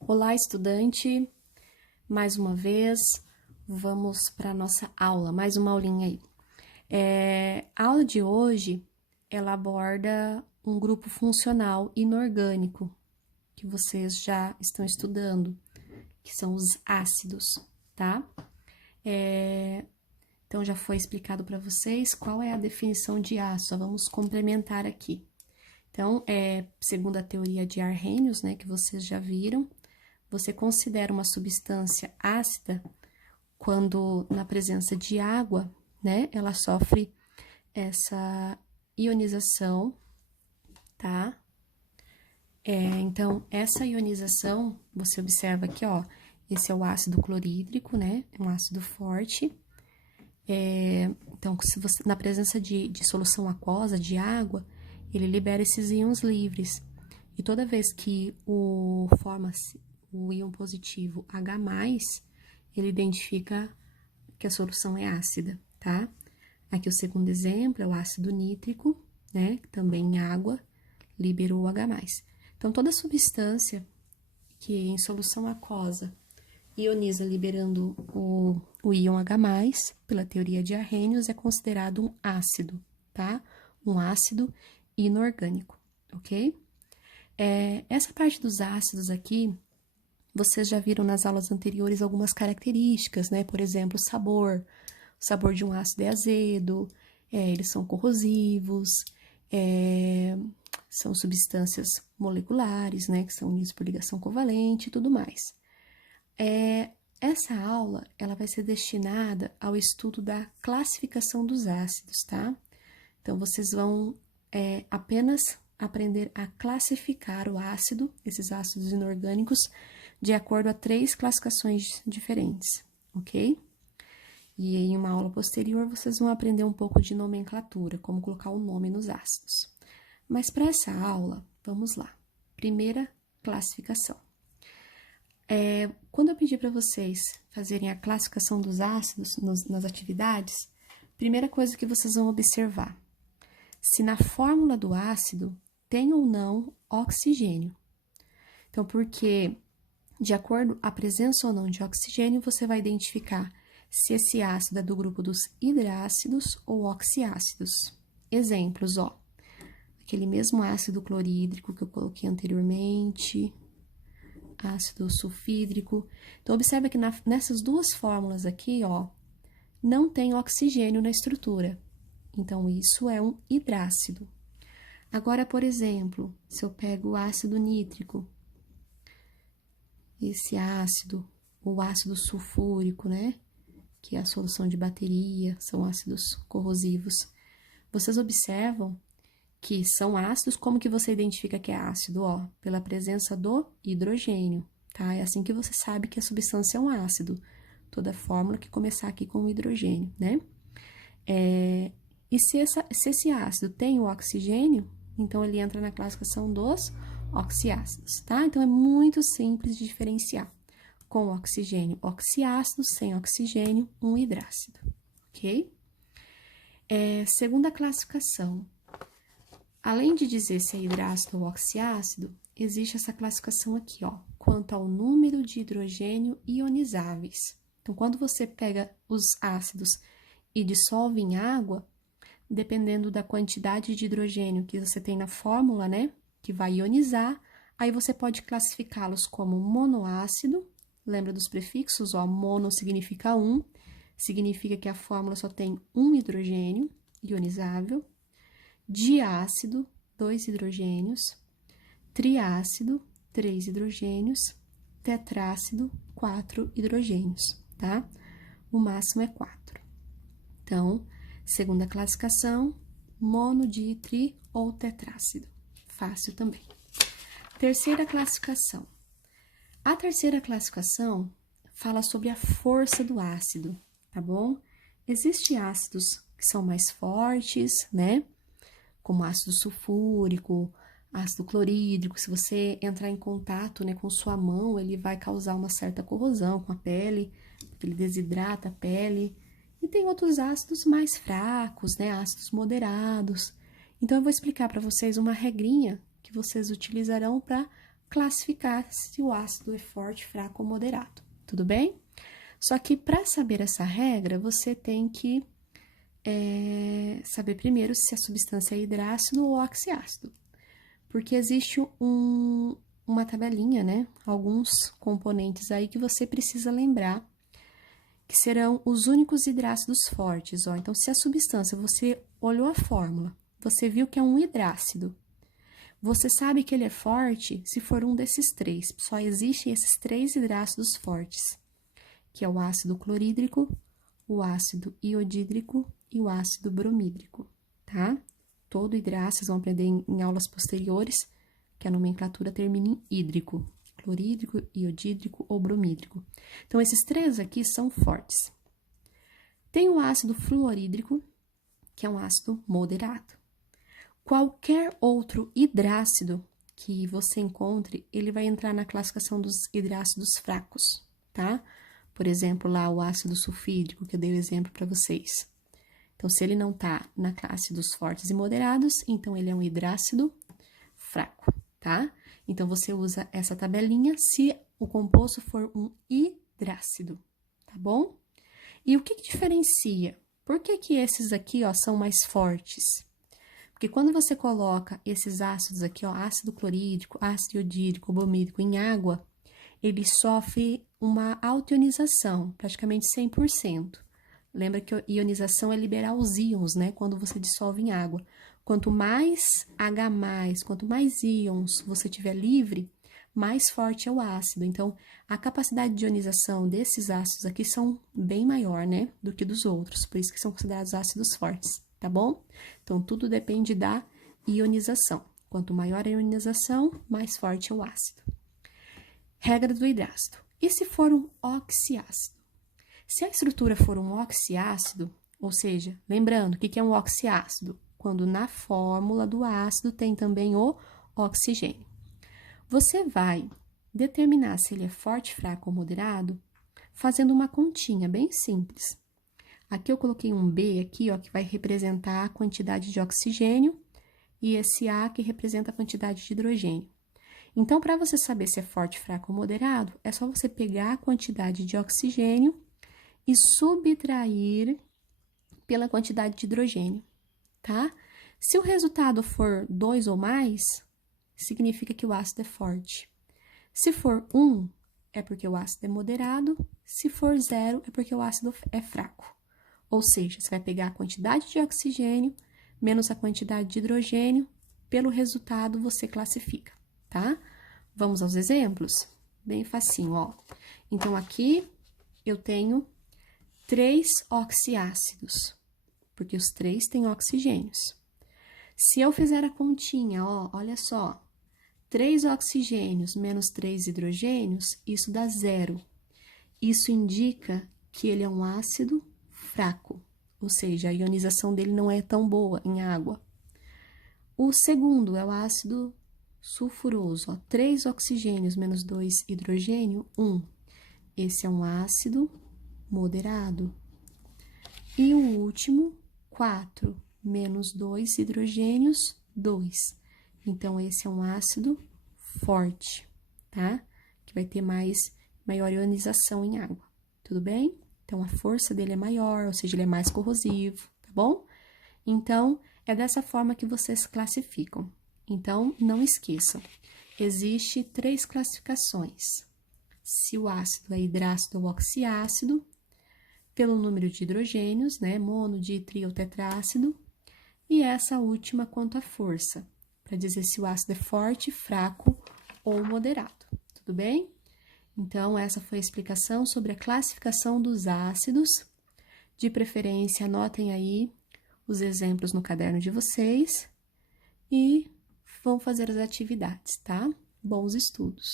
Olá, estudante! Mais uma vez, vamos para a nossa aula, mais uma aulinha aí. A aula de hoje, ela aborda um grupo funcional inorgânico, que vocês já estão estudando, que são os ácidos, tá? Então, já foi explicado para vocês qual é a definição de ácido, só vamos complementar aqui. Então, segundo a teoria de Arrhenius, né, que vocês já viram, você considera uma substância ácida quando, na presença de água, né, ela sofre essa ionização, tá? Então, essa ionização, você observa aqui, ó, esse é o ácido clorídrico, né, é um ácido forte. Então, se você, na presença de solução aquosa, de água, ele libera esses íons livres. E toda vez que forma-se o íon positivo H+, ele identifica que a solução é ácida, tá? Aqui o segundo exemplo é o ácido nítrico, né? Também em água, liberou o H+. Então, toda substância que em solução aquosa ioniza liberando o íon H+, pela teoria de Arrhenius, é considerado um ácido, tá? Um ácido inorgânico, ok? Essa parte dos ácidos aqui, vocês já viram nas aulas anteriores algumas características, né? Por exemplo, o sabor de um ácido é azedo, eles são corrosivos, são substâncias moleculares, né? Que são unidas por ligação covalente e tudo mais. Essa aula, ela vai ser destinada ao estudo da classificação dos ácidos, tá? Então, vocês vão apenas aprender a classificar o ácido, esses ácidos inorgânicos, de acordo a 3 classificações diferentes, ok? E em uma aula posterior, vocês vão aprender um pouco de nomenclatura, como colocar o nome nos ácidos. Mas para essa aula, vamos lá. Primeira classificação. Quando eu pedir para vocês fazerem a classificação dos ácidos nas atividades, primeira coisa que vocês vão observar, se na fórmula do ácido tem ou não oxigênio. Então, porque de acordo com a presença ou não de oxigênio, você vai identificar se esse ácido é do grupo dos hidrácidos ou oxiácidos. Exemplos, ó, aquele mesmo ácido clorídrico que eu coloquei anteriormente, ácido sulfídrico. Então, observa que nessas duas fórmulas aqui, ó, não tem oxigênio na estrutura. Então, isso é um hidrácido. Agora, por exemplo, se eu pego o ácido nítrico, esse ácido, o ácido sulfúrico, né? Que é a solução de bateria, são ácidos corrosivos. Vocês observam que são ácidos, como que você identifica que é ácido? Ó, pela presença do hidrogênio, tá? É assim que você sabe que a substância é um ácido. Toda fórmula que começar aqui com o hidrogênio, né? E se esse ácido tem o oxigênio, então ele entra na classificação dos oxiácidos, tá? Então, é muito simples de diferenciar. Com oxigênio, oxiácido, sem oxigênio, um hidrácido, ok? Segunda classificação. Além de dizer se é hidrácido ou oxiácido, existe essa classificação aqui, ó, quanto ao número de hidrogênio ionizáveis. Então, quando você pega os ácidos e dissolve em água, dependendo da quantidade de hidrogênio que você tem na fórmula, né, que vai ionizar, aí você pode classificá-los como monoácido, lembra dos prefixos, ó, mono significa um, significa que a fórmula só tem um hidrogênio ionizável, diácido, 2 hidrogênios, triácido, 3 hidrogênios, tetrácido, 4 hidrogênios, tá? O máximo é 4. Então, segunda classificação, mono, di, tri ou tetrácido. Fácil também. Terceira classificação. A terceira classificação fala sobre a força do ácido, tá bom? Existem ácidos que são mais fortes, né? Como ácido sulfúrico, ácido clorídrico. Se você entrar em contato, né, com sua mão, ele vai causar uma certa corrosão com a pele, porque ele desidrata a pele. E tem outros ácidos mais fracos, né, ácidos moderados. Então, eu vou explicar para vocês uma regrinha que vocês utilizarão para classificar se o ácido é forte, fraco ou moderado, tudo bem? Só que para saber essa regra, você tem que saber primeiro se a substância é hidrácido ou oxiácido, porque existe uma tabelinha, né? Alguns componentes aí que você precisa lembrar, que serão os únicos hidrácidos fortes, ó. Então, se a substância, você olhou a fórmula, você viu que é um hidrácido, você sabe que ele é forte se for um desses três. Só existem esses três hidrácidos fortes, que é o ácido clorídrico, o ácido iodídrico e o ácido bromídrico, tá? Todo hidrácido, vocês vão aprender em aulas posteriores, que a nomenclatura termina em hídrico, clorídrico, iodídrico ou bromídrico. Então, esses três aqui são fortes. Tem o ácido fluorídrico, que é um ácido moderado. Qualquer outro hidrácido que você encontre, ele vai entrar na classificação dos hidrácidos fracos, tá? Por exemplo, lá o ácido sulfídrico, que eu dei o exemplo para vocês. Então, se ele não tá na classe dos fortes e moderados, então ele é um hidrácido fraco, tá? Então, você usa essa tabelinha se o composto for um hidrácido, tá bom? E o que diferencia? Por que esses aqui, ó, são mais fortes? Porque quando você coloca esses ácidos aqui, ó, ácido clorídrico, ácido iodídrico, bromídrico em água, ele sofre uma auto-ionização, praticamente 100%. Lembra que a ionização é liberar os íons, né, quando você dissolve em água. Quanto mais H+, quanto mais íons você tiver livre, mais forte é o ácido. Então, a capacidade de ionização desses ácidos aqui são bem maior, né, do que dos outros, por isso que são considerados ácidos fortes, tá bom? Então, tudo depende da ionização. Quanto maior a ionização, mais forte é o ácido. Regra do hidrácido. E se for um oxiácido? Se a estrutura for um oxiácido, ou seja, lembrando, o que é um oxiácido? Quando na fórmula do ácido tem também o oxigênio. Você vai determinar se ele é forte, fraco ou moderado, fazendo uma continha bem simples. Aqui eu coloquei um B aqui, ó, que vai representar a quantidade de oxigênio, e esse A que representa a quantidade de hidrogênio. Então, para você saber se é forte, fraco ou moderado, é só você pegar a quantidade de oxigênio e subtrair pela quantidade de hidrogênio, tá? Se o resultado for 2 ou mais, significa que o ácido é forte. Se for 1, é porque o ácido é moderado. Se for 0, é porque o ácido é fraco. Ou seja, você vai pegar a quantidade de oxigênio menos a quantidade de hidrogênio, pelo resultado você classifica, tá? Vamos aos exemplos? Bem facinho, ó. Então, aqui eu tenho 3 oxiácidos, porque os 3 têm oxigênios. Se eu fizer a continha, ó, olha só, 3 oxigênios menos 3 hidrogênios, isso dá 0. Isso indica que ele é um ácido fraco, ou seja, a ionização dele não é tão boa em água. O segundo é o ácido sulfuroso, ó, 3 oxigênios menos 2 hidrogênio, 1. Esse é um ácido moderado. E o último, 4 menos 2 hidrogênios, 2. Então, esse é um ácido forte, tá? Que vai ter maior ionização em água, tudo bem? Então, a força dele é maior, ou seja, ele é mais corrosivo, tá bom? Então, é dessa forma que vocês classificam. Então, não esqueçam, existe 3 classificações. Se o ácido é hidrácido ou oxiácido, pelo número de hidrogênios, né, mono, di, tri ou tetrácido, e essa última quanto à força, para dizer se o ácido é forte, fraco ou moderado, tudo bem? Então, essa foi a explicação sobre a classificação dos ácidos. De preferência, anotem aí os exemplos no caderno de vocês e vão fazer as atividades, tá? Bons estudos!